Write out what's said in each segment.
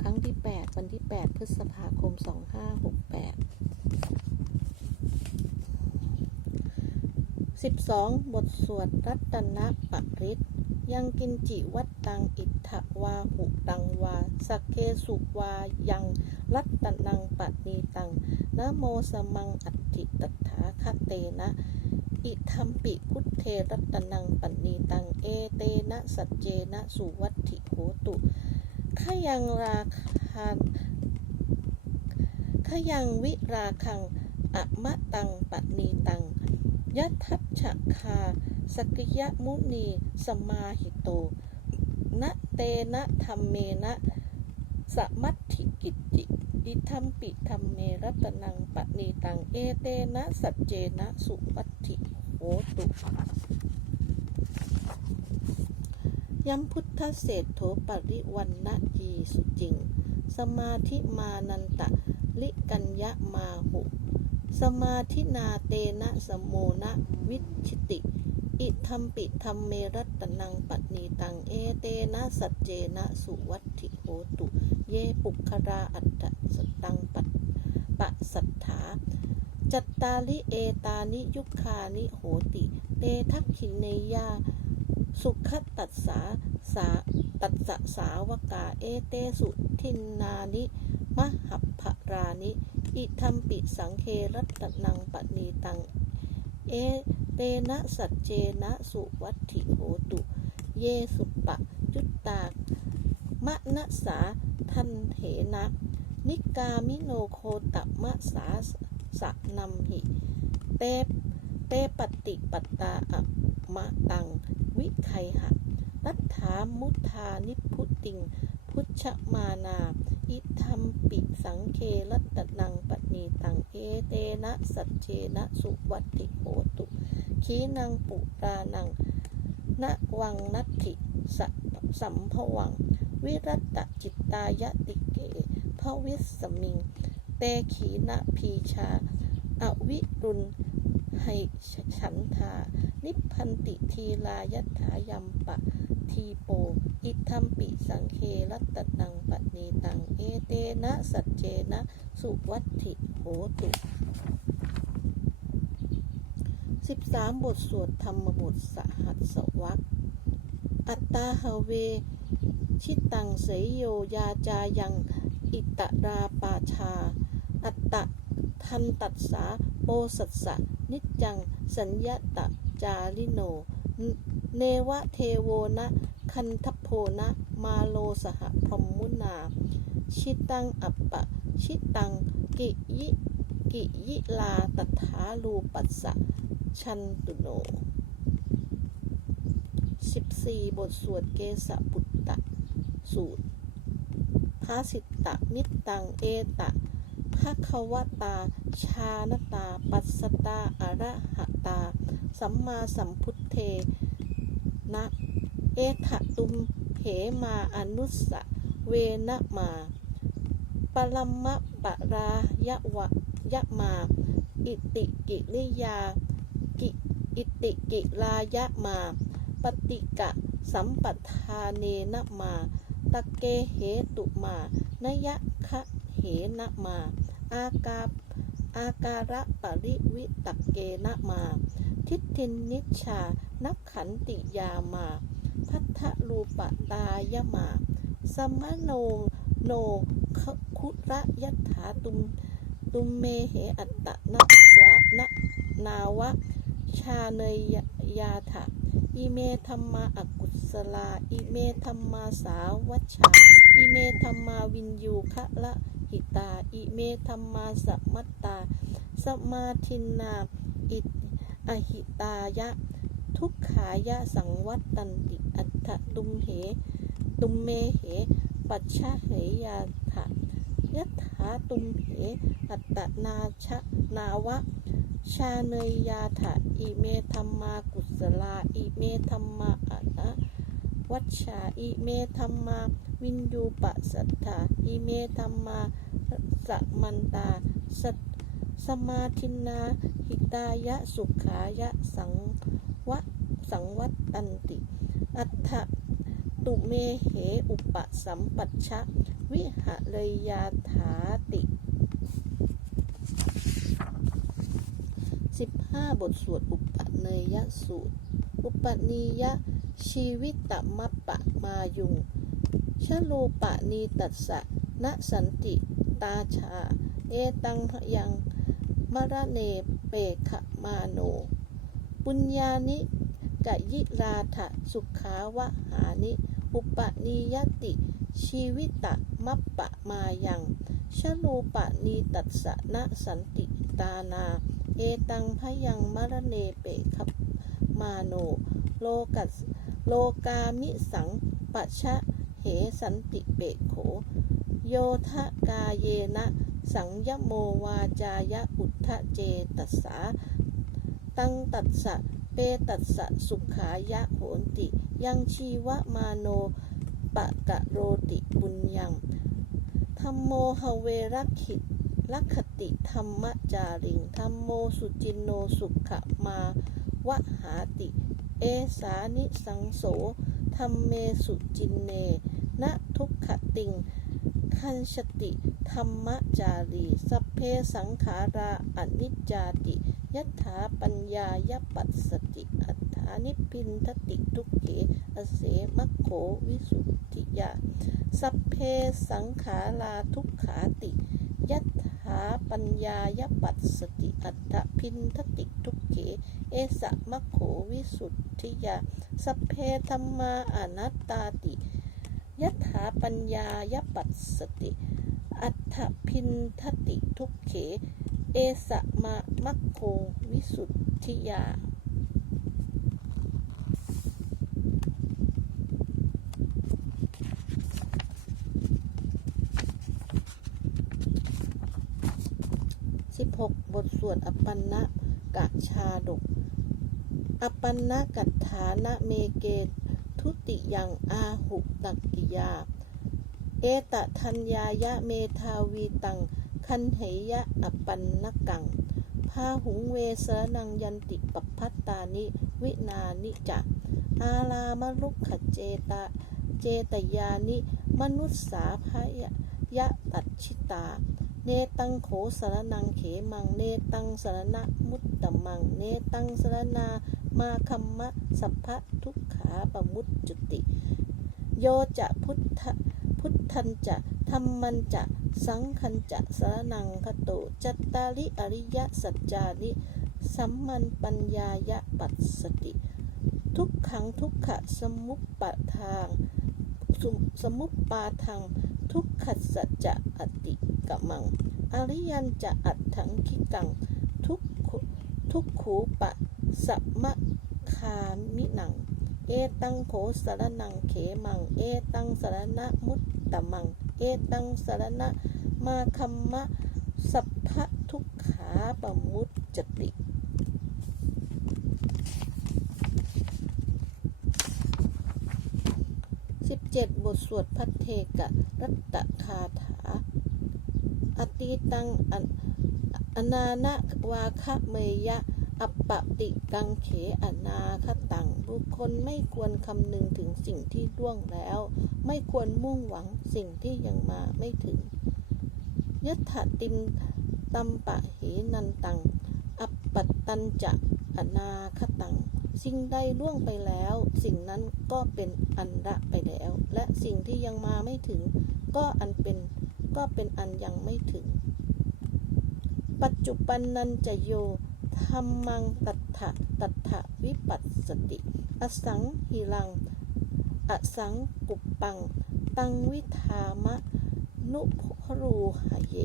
ครั้งที่ 8 วันที่ 8 พฤษภาคม 2568 12 บทสวดรัตนปริตยังกินจิวัตตังอิทธวาหุตังวา สักเคสุวายังรัตนังปณีตังนะโมสมังอัตติตถาคเตนะ อิทัมปิพุทเทรัตนังปณีตัง เอเตนะสัจเจนะสุวัตถิโหตุ ขยังราคันขยังวิราคังอะมะตังปณีตังยัตทัชชะคา สกิยมุนีสมาหิโตนะเตนะธรรมเมนะสมัตถิกิจจิอิทัมปิธรรมเมรัตนังปณีตัง เอเตนะสัจเจนะสุวัตถิโหตุ ยัมพุทธเศรษโธปริวันนะยีสุจริง สมาธิมานันตะ ลิกัญญะมาหุ สมาธินาเตนะสมโมนะวิชิติ อิทัมปิธรรมเมรัตนังปณีตังเอเตนะสัจเจนะสุวัติโหตุ เยปุคราอัตตสตังปัตปะสัทธาจัตตาลิเอตานิยุคานิโหติ เตทักขินเนยา สุขตัสสาสาตัสสะสาวกาเอเตสุทินนานิมหัพรานิอิทัมปิสังเครัตนังปณีตัง เอเตนะสัจเจนะสุวัตถิโหตุ เยสุปะจุตตามะนะสาทันเถนะนิกามิโนโคตมะสาสะนัมหิ เตเตปฏิปตตาอะมะตัง วิไคหะรัฐามุทานิพุติง พุชมานา อิทัมปิสังเครัตนังปณีตังเอเตนะสัจเจนะสุวัติโหตุขีนังปุรานังณวังนัตถิสสัมภวัง วิรัตตจิตตายติเกภวิสสมิง เตขีนะพีชา อวิรุณ ให้ฉันทา นิพพันติทีลายัตถายัมปะทีโป อิทัมปิสังเครัตตังปณีตัง เอเตนะสัจเจนะ สุวัตถิโหตุ13 บทสวดธรรมบทสหัสวักอัตตาหเว ชิตังเสยโยยาจายัง อิตราปาชา อัตตะทันตัสสาโปสัสสะ นิจจัง สัญญาตะจาริโน เนวะเทโวนะ คันทโพนะ มาโลสหพรหมุนา ชิตังอัปปะ ชิตัง กิยิกิยิลาตถาลูปัสสะ ชันตุโน 14 บทสวดเกสปุตตะ สูตรภาสิตตะมิตตัง เอตะ ภะคะวตา ชานตา ปัสสตาอระหะตา สัมมาสัมพุทเทนะเอถะตุมเหมาอนุสสะเวนะมา ปรัมมะปะรายะวะยะมา อิติกิริยา กิ อิติกิลายะมา ปฏิกะสัมปทาเนนะมา ตะเกเหตุมา นยะคะ เหนะมา อากาอาการะปริวิตักเกนะมา ทิฏฐินนิชชา นักขันติยามา พัทธรูปตายมา สมโนโนคุระยัตถาตุมตุมเมเหอัตตะนะวะนะนาวะ ชาเนยยาถะอิเมธรรมาอกุศลา อิเมธรรมาสาวัชชาอิเมธรรมาวินยูคะละ หิตา อิเมธรรมาสมมัตตา สมาทินนา อิอหิตายะ ทุกขายะสังวัตตันติ อัตถะตุมเห ตุมเมเห ปัชชะเหยาถะยัถาตุมเห อัตตนาชะนาวะ ชาเนยยาถะอิเมธรรมากุศลา อิเมธรรมาอะนะวัชชาอิเมธรรมา วินยูปะสัทธาอิเมธรรมา สมันตาสสมาทินนาหิตายะสุขายะสังวะสังวัตตันติ อัฏฐตุเมเหอุปสัมปัชชะ วิหะเลยยาถาติ 15 บทสวดอุปเนยสูตร อุปนียะ ชีวิตตมัปปะมายุงชโลปะนีตัสสะณสันติ ตาชาเอตังพยังมรเนเปขมาโน ปุญญานิกะยิราถะสุขาวะหานิ อุปนิยติ ชีวิตะมัปปะมายังชะโลปะนีตัสสะสันติตานา เอตังพยังมรเนเปขมาโน โลกัสโลกามิสังปะชะเหสันติเปโข โยทะกาเยนะสังยโมวาจายะอุทธเจตัสสาตังตัสสะเปตัสสะสุขายะโหนติ ยังชีวะมาโนปะกะโรติบุญยังธรรมโมหเวรักขิลักขติธรรมจาริงธรรมโมสุจินโนสุขมาวะหาติ เอสานิสังโสธรรมเมสุจินเนนะทุกขติง คันชติ ธรรมจารี สัพเพสังขาราอนิจจาติยัตถาปัญญายปัสสติ อัฏฐานิพินทติทุกเขอเสมัคโขวิสุทธิยา สัพเพสังขาราทุกขาติ ยัตถาปัญญายปัสสติ อัฏฐพินทติทุกเข เอสมัคโขวิสุทธิยา สัพเพธรรมาอนัตตาติ ยัถาปัญญายปัสสติ อัฏฐพินทติทุกเข เอสะมะมัคโควิสุทธิยา 16 บทสวดอปปันนะกะชาดกอปปันนะกัฏฐานะเมเกทุ ติยังอาหุตักกิยา เอตทัญญายะเมทาวีตัง คันเหยะอปปันนกังพาหุงเวสรนังยันติปปพัตตานิ วินานิจะ อาลามลุกขเจตาเจตยานิ มนุษสาภยะยะตัดชิตา เนตังโขสรนังเขมัง เนตังสรณะมุตตมัง เนตังสรนา มาคัมมะสัพพะทุกขาปมุตจุติ โยจะพุทธพุทธันจะธรรมันจะสังคันจะสารนังคโตจัตตาริอริยสัจจานิสัมมันปัญญายะปัสสติ ทุกขังทุกขะสมุปปะทางสมสมุปปาทังทุกขัสสัจจะอติกะมัง อริยันจะอัตถังคิกัง ทุกทุกขูปะ สัมมะคามิหนัง เอตังโขสารนังเขมัง เอตังสารณะมุตตะมัง เอตังสารณะมาคัมมะ สัพพะทุกขาปมุตจติ 17 บทสวดพัทเทกะ รัตตคาถา อตีตังอนอนานะวาคะเมยะ อัปปติกังเขอนาคตัง บุคคลไม่ควรคำนึงถึงสิ่งที่ล่วงแล้ว ไม่ควรมุ่งหวังสิ่งที่ยังมาไม่ถึงยัตถติมตัมปะเหนันตัง อัปปัตตันจะอนาคตัง สิ่งใดล่วงไปแล้ว สิ่งนั้นก็เป็นอันละไปแล้ว และสิ่งที่ยังมาไม่ถึง ก็อันเป็นก็เป็นอันยังไม่ถึง ปัจจุบันนันจะโย ธรรมังตัทธะตัทธะวิปัสสติ อสังหิรัง อสังกุปปัง ตังวิธามะ นุพรูหเย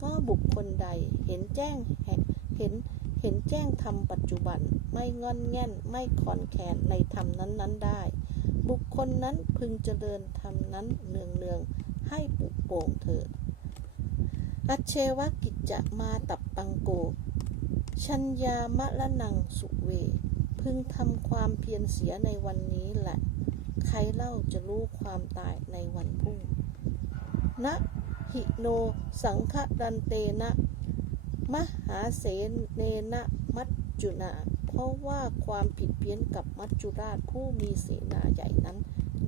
ก็บุคคลใดเห็นแจ้งเห็นเห็นแจ้งธรรมปัจจุบันไม่งอนแง่นไม่คอนแคนในธรรมนั้น ๆ ได้ บุคคลนั้นพึงเจริญธรรมนั้นเนืองๆให้ปุโป่งเถิดอัจเชวกิจจะมาตับปังโก ชัญญามะละนังสุเว พึงทำความเพียรเสียในวันนี้แหละ ใครเล่าจะรู้ความตายในวันพรุ่งนะหิโนสังฆดันเตนะ มหาเสนเนนะมัจจุนาเพราะว่าความผิดเพี้ยนกับมัจจุราชผู้มีเสนาใหญ่นั้น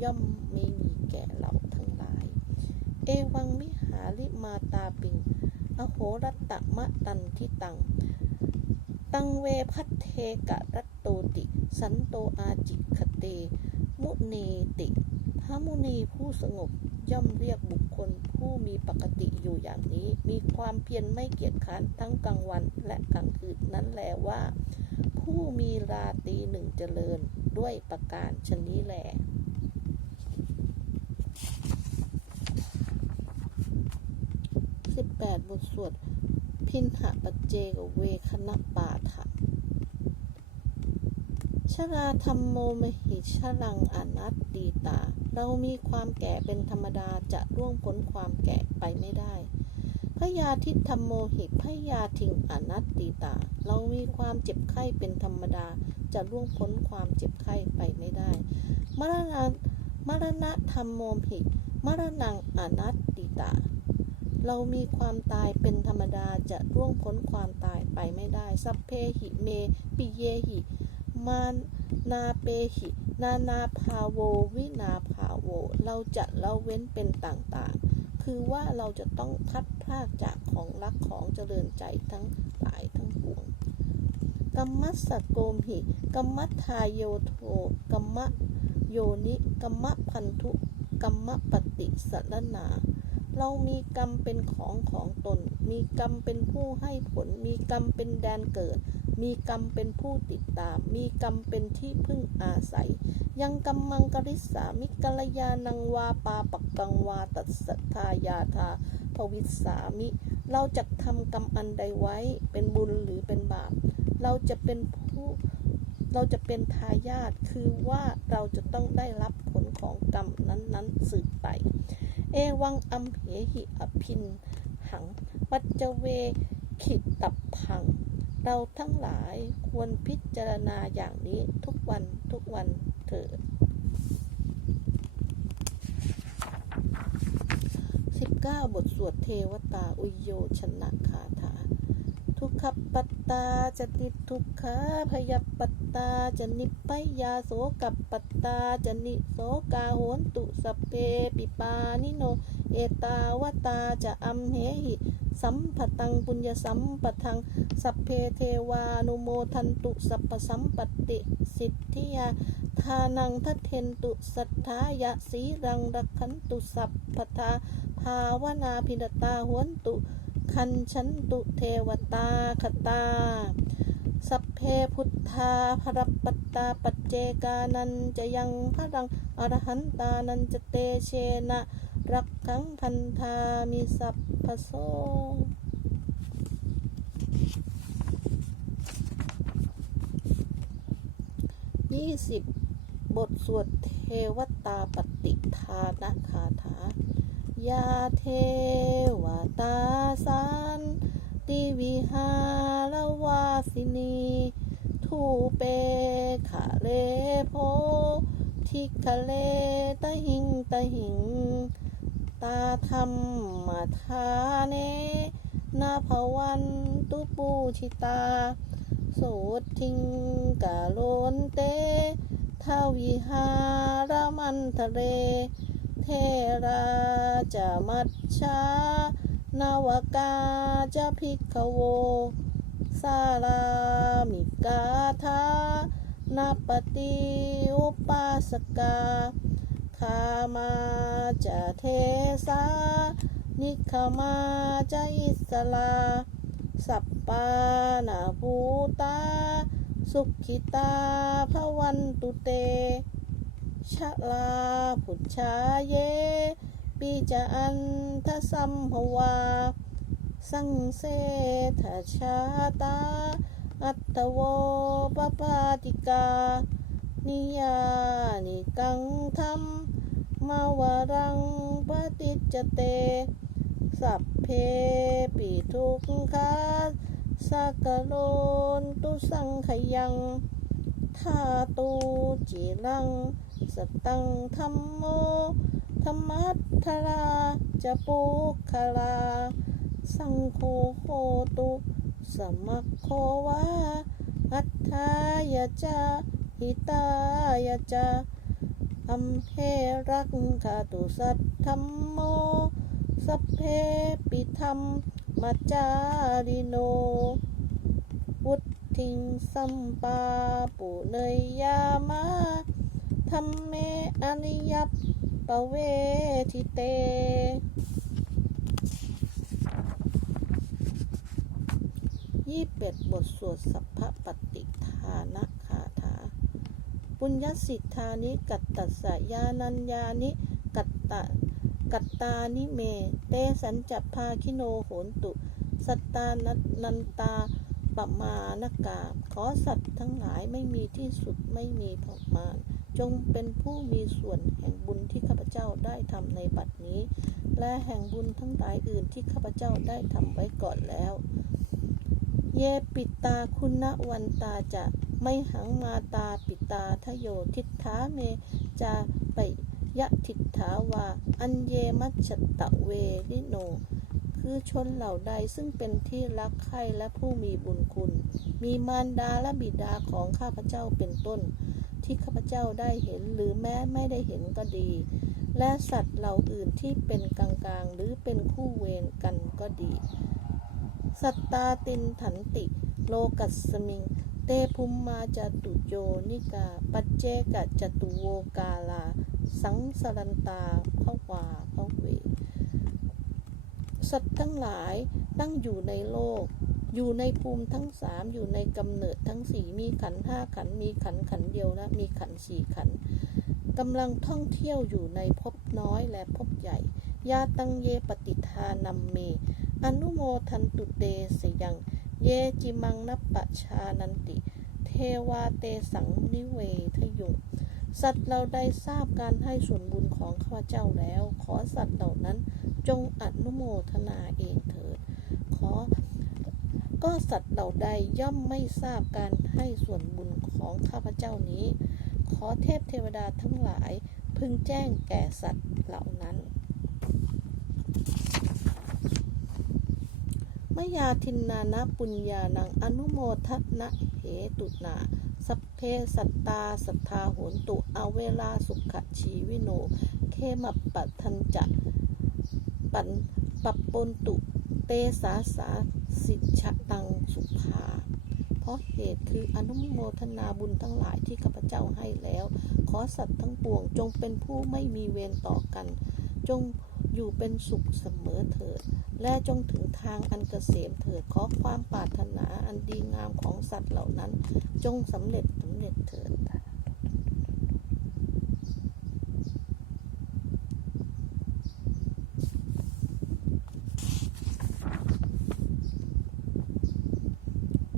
ย่อมไม่มีแก่เราทั้งหลาย เอวังมิหาริมาตาปิง อโหรัตตมะตันทิตัง ตังเวพัทเทกะรัตโตติ สันโตอาจิคเต มุเนติพระมุนีผู้สงบย่อมเรียกบุคคลผู้มีปกติอยู่อย่างนี้ มีความเพียรไม่เกียจค้านทั้งกลางวันและกลางคืนนั้นแลว่า ผู้มีราตีหนึ่งเจริญด้วยประการชนนี้แหล18บทสวดพินหะปัจเจกเว คณปาถะชราธรรมโมมหิชรังอนัตตีตา เรามีความแก่เป็นธรรมดาจะร่วงพ้นความแก่ไปไม่ได้พยาทิธรรมโมหิพยาทิงอนัตตีตา เรามีความเจ็บไข้เป็นธรรมดาจะร่วงพ้นความเจ็บไข้ไปไม่ได้ มรณะมรณะธรรมโมหิมรณังอนัตติตา เรามีความตายเป็นธรรมดาจะร่วงพ้นความตายไปไม่ได้ สัพเพหิเมปิเยหิมานาเปหิ นานาภาโว วินาภาโว เราจะละเว้นเป็นต่างๆ คือว่าเราจะต้องพัดพากจากของรักของเจริญใจทั้งหลายทั้งปวงกัมมัสสะโกมหิกัมมัทายโยโทกัมมะโยนิกัมมะพันธุกัมมะปฏิสัลนา เรามีกรรมเป็นของของตน มีกรรมเป็นผู้ให้ผล มีกรรมเป็นแดนเกิด มีกรรมเป็นผู้ติดตาม มีกรรมเป็นที่พึ่งอาศัย ยังกรรมังกริสามิกัลยานังวาปาปักกังวาตัสสทายาธาภวิสสามิ เราจะทำกรรมอันใดไว้ เป็นบุญหรือเป็นบาป เราจะเป็นผู้ เราจะเป็นทายาท คือว่าเราจะต้องได้รับผลของกรรมนั้นๆสืบไป เอวังอัมเหหิอภินหังปัจเวขิตตับพัง เราทั้งหลายควรพิจารณาอย่างนี้ทุกวันทุกวันเถิด19บทสวดเทวตาอุโยชนะคาถา ทุกขปัตตาจะนิทุกขาพยปัตตาจะนิปปยาโสกับปัตตาจะนิโสกาโหนตุสพ เพปิปานิโน เอตาวตาจะอัมเหหิ สัมปตังปุญญสัมปทัง สัพเพเทวานุโมทันตุ สัพพสัมปติ สิทธิยา ทานังทัตเทนตุ สัทธายะสีรังรักขันตุ สัพพทาภาวนาพินตาหวนตุ คันชันตุเทวตาคตา สัพเพพุทธาภรปตาปัจเจกานันจะยังพรังอรหันตานันจะเตเชนะ รักขังพันธามิสัพพโสยี่สิบบทสวดเทวตาปฏิทานคาถายาเทวตาสัน ติวิหารวาสินี ทูเปคะเลโพทิคะเลตะหิงตะหิง ตาธรรมมาทาเนนาภวันตุปูชิตาโสทิงกาโลนเตทาวิหารมันทะเล เทราจะมัชชา นาวกาจะพิกโวสาลามิกาธานาปฏิอุปาสกาคามาจะเทสานิคมาจะอิสลา สัปปานาภูตา สุขิตาพะวันตุเตชะลาพุทธาเย ปีจะอันทสัมภวา สังเสทชาตา อัตโวปปาติกา นิยานิกังธรรมมาวรังปฏิจจเต สัพเพปิทุกขาสักกะโลนตุสังขยังทาตูจิรังสตังธรรมโมธรรมั ทราจะปุคลา สังโฆโหตุสมัคโควาอัฏฐายะจาหิตายะจาอัมเพรักขาตุสัทธัมโมสัพเพปิธรรมมัจจาริโน วุทิงสัมปาปุเนยยามาธรรมเมอนิยัป ปเวทิเต ยี่เป็ดบทสวดสัพพปฏิทานะคาถา ปุญญสิทธานิกัตตัสยานัญญานิกัตตะกัตตานิเม เตสัญจัพพาคิโนโหนตุ สัตตานันันตาปมานกาขอสัตว์ทั้งหลายไม่มีที่สุดไม่มีประมาณ จงเป็นผู้มีส่วนแห่งบุญที่ข้าพเจ้าได้ทำในบัดนี้ และแห่งบุญทั้งหลายอื่นที่ข้าพเจ้าได้ทำไว้ก่อนแล้ว เยปิตาคุณวันตาจะไม่หังมาตาปิตาทโยทิฏฐาเมจะไปยะทิฏฐาวา อันเยมัชตตะเวริโน คือชนเหล่าใดซึ่งเป็นที่รักใคร่และผู้มีบุญคุณ มีมารดาและบิดาของข้าพเจ้าเป็นต้น ที่ข้าพเจ้าได้เห็นหรือแม้ไม่ได้เห็นก็ดี และสัตว์เหล่าอื่นที่เป็นกลางๆ หรือเป็นคู่เวรกันก็ดี สัตตาตินถันติ โลกัสมิง เตภุมมาจตุโยนิกา ปัจเจกจตุโวกาลา สังสรันตาพระวาพระเวสัตว์ทั้งหลายตั้งอยู่ในโลก อยู่ในภูมิทั้งสามอยู่ในกำเนิดทั้งสี่มีขันห้าขันมีขันขันเดียวและมีขันสี่ขันกำลังท่องเที่ยวอยู่ในภพน้อยและภพใหญ่ ยาตังเยปฏิทานัมเม อนุโมทันตุเตสยัง เยจิมังนัปปะชานันติ เทวาเตสังนิเวทยุงสัตว์เราได้ทราบการให้ส่วนบุญของข้าพเจ้าแล้ว ขอสัตว์เหล่านั้นจงอนุโมทนาเองเถิด ขอ ก็สัตว์เหล่าใดย่อมไม่ทราบการให้ส่วนบุญของข้าพเจ้านี้ ขอเทพเทวดาทั้งหลายพึงแจ้งแก่สัตว์เหล่านั้นมยาทินนานะปุญญานังอนุโมทนะเหตุนาสัพเพสัตตาสัทธาโหนตุอเวลาสุขชีวิโน เคมปัทันจะปันปัปปนตุ สาสาสิชะตังสุภา เพราะเหตุคืออนุโมทนาบุญทั้งหลายที่ข้าพเจ้าให้แล้ว ขอสัตว์ทั้งปวงจงเป็นผู้ไม่มีเวรต่อกัน จงอยู่เป็นสุขเสมอเถิด และจงถึงทางอันเกษมเถิด ขอความปรารถนาอันดีงามของสัตว์เหล่านั้น จงสำเร็จสำเร็จเถิด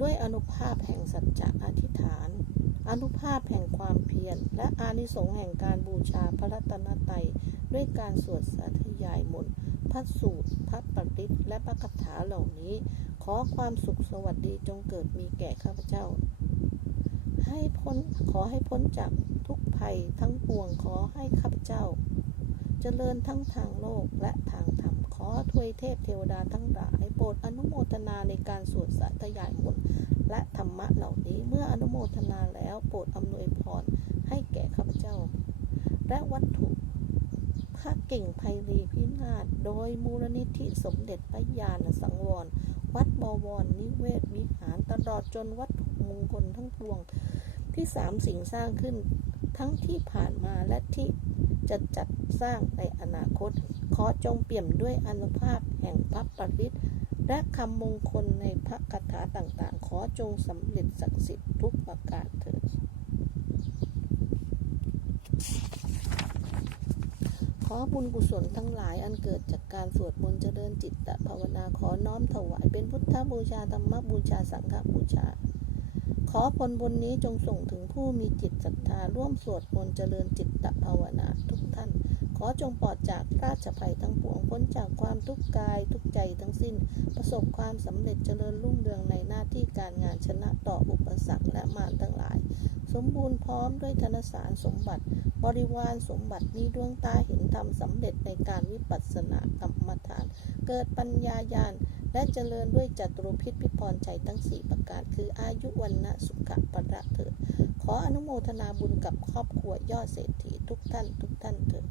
ด้วยอนุภาพแห่งสัจจะอธิษฐาน อนุภาพแห่งความเพียร และอานิสงส์แห่งการบูชาพระรัตนตรัยด้วยการสวดสาธยายมนต์พระสูตร พระปริตและพระคาถาเหล่านี้ ขอความสุขสวัสดีจงเกิดมีแก่ข้าพเจ้า ให้พ้นขอให้พ้นจากทุกภัยทั้งปวงขอให้ข้าพเจ้าเจริญทั้งทางโลกและทางธรรม ขอทวยเทพเทวดาทั้งหลายโปรดอนุโมทนาในการสวดสาธยายมนต์ และธรรมะเหล่านี้เมื่ออนุโมทนาแล้วโปรดอำนวยพรให้แก่ข้าพเจ้า และวัตถุพระเก่งไพรีพินาศโดยมูลนิธิสมเด็จพระญาณสังวร วัดบวรนิเวศวิหารตลอดจนวัตถุมงคลทั้งปวงที่สามสิ่งสร้างขึ้นทั้งที่ผ่านมาและที่จะจัดสร้างในอนาคต ขอจงเปี่ยมด้วยอนุภาพแห่งพระปริต และคำมงคลในพระคาถาต่างๆ ขอจงสำเร็จศักดิ์สิทธิ์ทุกประการเถิด ขอบุญกุศลทั้งหลายอันเกิดจากการสวดมนต์เจริญจิตตภาวนาขอน้อมถวายเป็นพุทธบูชาธรรมบูชาสังฆบูชา ขอผลบุญนี้จงส่งถึงผู้มีจิตศรัทธาร่วมสวดมนต์เจริญจิตตภาวนาทุกท่าน อจงปลอดจากราชภัยทั้งปวง พ้นจากความทุกข์กายทุกใจทั้งสิ้น ประสบความสำเร็จเจริญรุ่งเรืองในหน้าที่การงานชนะต่ออุปสรรคและมารทั้งหลาย สมบูรณ์พร้อมด้วยธนสารสมบัติ บริวารสมบัติมีดวงตาเห็นธรรมสำเร็จในการวิปัสสนากรรมฐาน เกิดปัญญาญาณและเจริญด้วยจัตุรพิษพิพรใจทั้งสี่ประการ คืออายุวันนะสุขะประเถิด ขออนุโมทนาบุญกับครอบครัวยอดเศรษฐีทุกท่านทุกท่านเถิด